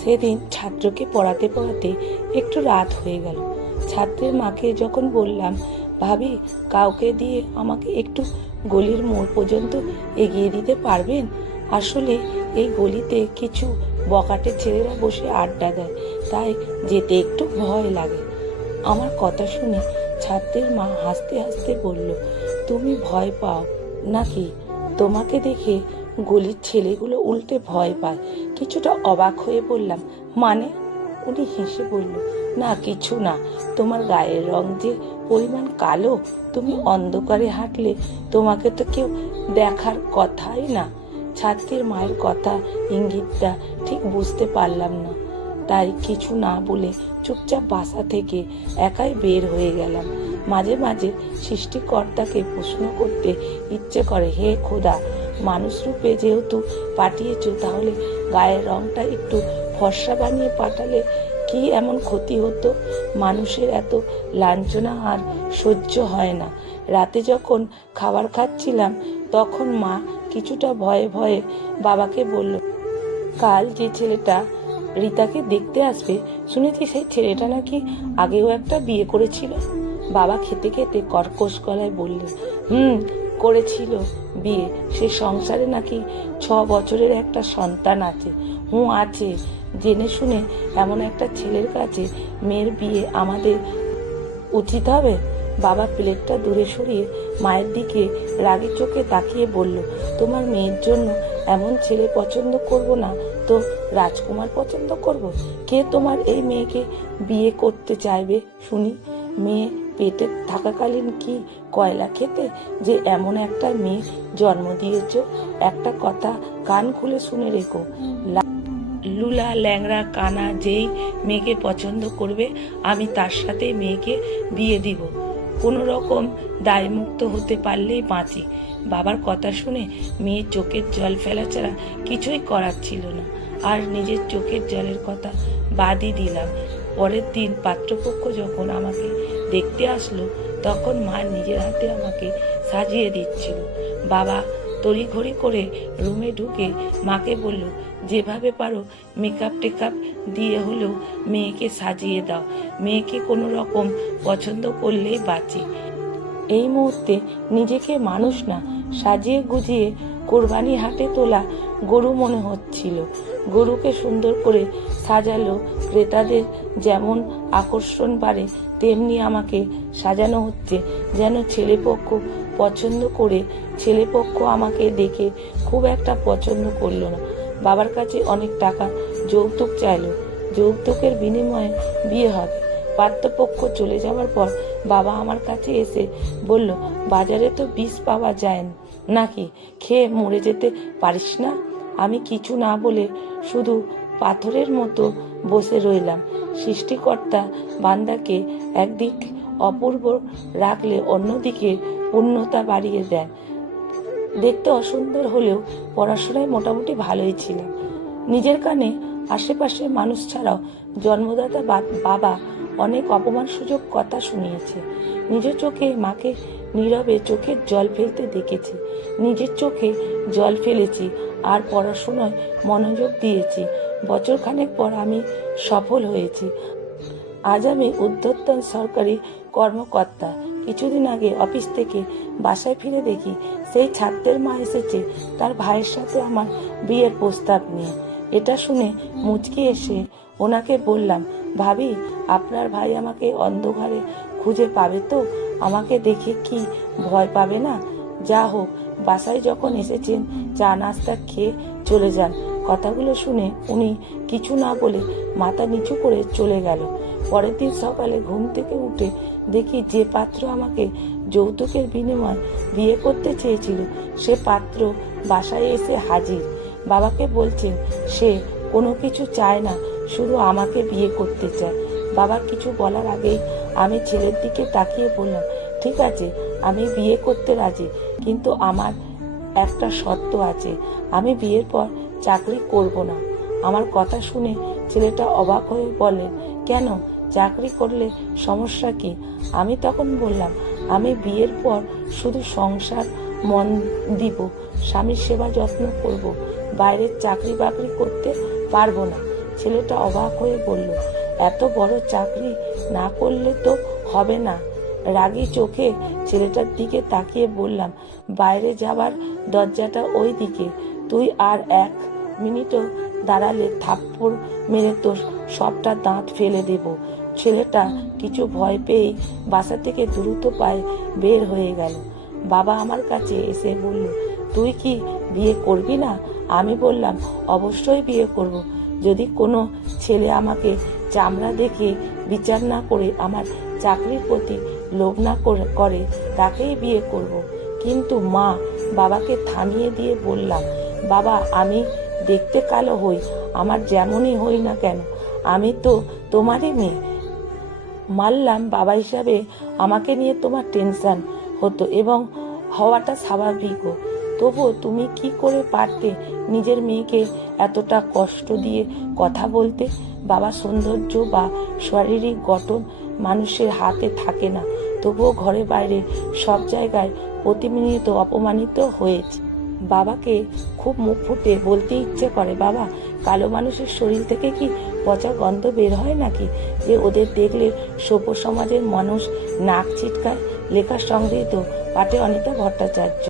সেদিন ছাত্রকে পড়াতে পড়াতে একটু রাত হয়ে গেল। ছাত্রের মাকে যখন বললাম, ভাবি কাউকে দিয়ে আমাকে একটু গলির মোড় পর্যন্ত এগিয়ে দিতে পারবেন? আসলে এই গলিতে কিছু বখাটে ছেলেরা বসে আড্ডা দেয়, তাই যেতে একটু ভয় লাগে। আমার কথা শুনে ছাত্রের মা হাসতে হাসতে বলল, তুমি ভয় পাও নাকি? তোমাকে দেখে গলির ছেলেগুলো উল্টে ভয় পায়। কিছুটা অবাক হয়ে বললাম, মানে? উনি হেসে বলল, না কিছু না, তোমার গায়ের রং যে পরিমাণ কালো, তুমি অন্ধকারে হাঁটলে তোমাকে তো কেউ দেখার কথাই না। ছাত্রীর মায়ের কথা ইঙ্গিতটা ঠিক বুঝতে পারলাম না, তাই কিছু না বলে চুপচাপ বাসা থেকে একাই বের হয়ে গেলাম। মাঝে মাঝে সৃষ্টিকর্তাকে প্রশ্ন করতে ইচ্ছে করে, হে খোদা, মানুষ রূপে যেহেতু পাঠিয়েছ, তাহলে গায়ের রংটা একটু ফর্সা বানিয়ে পাঠালে কি এমন ক্ষতি হতো? মানুষের এত লাঞ্ছনা আর সহ্য হয় না। রাতে যখন খাবার খাচ্ছিলাম, তখন মা কিছুটা ভয়ে ভয়ে বাবাকে বলল, কাল যে ছেলেটা রীতাকে দেখতে আসবে, শুনেছি সেই ছেলেটা নাকি আগেও একটা বিয়ে করেছিল। বাবা খেতে খেতে কর্কশ গলায় বললেন, করেছিল বিয়ে। সে সংসারে নাকি 6 বছরের একটা সন্তান আছে। আছে, জেনে শুনে এমন একটা ছেলের কাছে মেয়ের বিয়ে আমাদের উচিত হবে? বাবা প্লেটটা দূরে সরিয়ে মায়ের দিকে রাগী চোখে তাকিয়ে বলল, তোমার মেয়ের জন্য এমন ছেলে পছন্দ করব না তো রাজকুমার পছন্দ করব? কে তোমার এই মেয়েকে বিয়ে করতে চাইবে শুনি? মেয়ে পেটে থাকাকালীন কি কয়লা খেতে যে এমন একটা মেয়ে জন্ম দিয়েছ? একটা কথা কান খুলে শুনে রেখো, লুলা ল্যাংড়া কানা যেই মেয়েকে পছন্দ করবে, আমি তার সাথে মেয়েকে বিয়ে দিব। কোনো রকম দায়মুক্ত হতে পারলেই বাঁচি। বাবার কথা শুনে মেয়ের চোখের জল ফেলা ছাড়া কিছুই করার ছিল না। আর নিজের চোখের জলের কথা বাদই দিলাম। পরের দিন পাত্রপক্ষ যখন আমাকে দেখতে আসলো, তখন মা নিজের হাতে আমাকে সাজিয়ে দিচ্ছিল। বাবা তড়িঘড়ি করে রুমে ঢুকে মাকে বলল, যেভাবে পারো মেকআপ টেকআপ দিয়ে হলেও মেয়েকে সাজিয়ে দাও। মেয়েকে কোনো রকম পছন্দ করলেই বাঁচি। এই মুহূর্তে নিজেকে মানুষ না, সাজিয়ে গুজিয়ে কোরবানি হাটে তোলা গরু মনে হচ্ছিল। গরুকে সুন্দর করে সাজালো, ক্রেতাদের যেমন আকর্ষণ বাড়ে, তেমনি আমাকে সাজানো হচ্ছে যেন ছেলেপক্ষ পছন্দ করে। ছেলেপক্ষ আমাকে দেখে খুব একটা পছন্দ করলো না। বাবার কাছে অনেক টাকা যৌতুক চাইলো, যৌতুকের বিনিময়ে বিয়ে হবে। পাত্রপক্ষ চলে যাওয়ার পর বাবা আমার কাছে এসে বলল, বাজারে তো বিষ পাওয়া যায় নাকি, খেয়ে মরে যেতে পারিস না? আমি কিছু না বলে শুধু পাথরের মতো বসে রইলাম। সৃষ্টিকর্তা বান্দাকে একদিক অপূর্ব রাখলে অন্যদিকে পূর্ণতা বাড়িয়ে দেন। দেখতে অসুন্দর হলেও পড়াশোনায় মোটামুটি ভালোই ছিলাম। নিজের কানে আশেপাশে মানুষ ছাড়াও জন্মদাতা বাবা অনেক অপমান সুযোগ কথা শুনিয়েছে। নিজের চোখে মাকে নীরবে চোখের জল ফেলতে দেখেছি, নিজের চোখে জল ফেলেছি আর পড়াশোনায় মনোযোগ দিয়েছি। বছরখানেক পর আমি সফল হয়েছি। আজ আমি ঊর্ধ্বতন সরকারি কর্মকর্তা। কিছুদিন আগে অফিস থেকে বাসায় ফিরে দেখি সেই ছাত্রের মা এসেছে তার ভাইয়ের সাথে আমার বিয়ের প্রস্তাব নিয়ে। এটা শুনে মুচকি এসে ওনাকে বললাম, ভাবি আপনার ভাই আমাকে অন্ধকারে খুঁজে পাবে তো? আমাকে দেখে কি ভয় পাবে না? যা হোক, বাসায় যখন এসেছেন চা নাস্তা খেয়ে চলে যান। কথাগুলো শুনে উনি কিছু না বলে মাথা নিচু করে চলে গেল। পরের দিন সকালে ঘুম থেকে উঠে দেখি যে পাত্র আমাকে যৌতুকের বিনিময়ে বিয়ে করতে চেয়েছিল, সে পাত্র বাসায় এসে হাজির। বাবাকে বলছেন সে কোনো কিছু চায় না, শুধু আমাকে বিয়ে করতে চায়। বাবা কিছু বলার আগেই আমি ছেলের দিকে তাকিয়ে বললাম, ঠিক আছে, আমি বিয়ে করতে রাজি, কিন্তু আমার একটা শর্ত আছে, আমি বিয়ের পর চাকরি করব না। আমার কথা শুনে ছেলেটা অবাক হয়ে বলেন, কেন, চাকরি করলে সমস্যা কি? আমি তখন বললাম, আমি বিয়ের পর শুধু সংসার মন দিব, স্বামীর সেবা যত্ন করব, বাইরের চাকরি বাকরি করতে পারবো না। ছেলেটা অবাক হয়ে বলল, এত বড় চাকরি না করলে তো হবে না। রাগী চোখে ছেলেটার দিকে তাকিয়ে বললাম, বাইরে যাবার দরজাটা ওই দিকে, তুই আর 1 মিনিটও দাঁড়ালে থাপ্পড় মেরে তোর সবটা দাঁত ফেলে দেব। ছেলেটা কিছু ভয় পেয়েই বাসা থেকে দ্রুত পায়ে বের হয়ে গেল। বাবা আমার কাছে এসে বলল, তুই কি বিয়ে করবি না? আমি বললাম, অবশ্যই বিয়ে করব। যদি কোনো ছেলে আমাকে চামড়া দেখে বিচার না করে আমার চাকরির প্রতি লোভ না করে তাকেই বিয়ে করব। কিন্তু মা, বাবাকে থামিয়ে দিয়ে বললাম, বাবা আমি দেখতে কালো হই, আমার যেমনই হই না কেন, আমি তো তোমারই মেয়ে। মানলাম বাবা হিসাবে আমাকে নিয়ে তোমার টেনশন হতো এবং হওয়াটা স্বাভাবিকও, তবুও তুমি কি করে পারতে নিজের মেয়েকে এতটা কষ্ট দিয়ে কথা বলতে? বাবা সৌন্দর্য বা শারীরিক গঠন মানুষের হাতে থাকে না, তবুও ঘরে বাইরে সব জায়গায় প্রতিনিয়ত অপমানিত হয়েছে। বাবাকে খুব মুখ ফুটে বলতে ইচ্ছে করে, বাবা কালো মানুষের শরীর থেকে কি পচা গন্ধ বের হয় নাকি যে ওদের দেখলে সভ্য সমাজের মানুষ নাক ছিটকায়? লেখা সংগৃহীত, পাঠে অনিতা ভট্টাচার্য।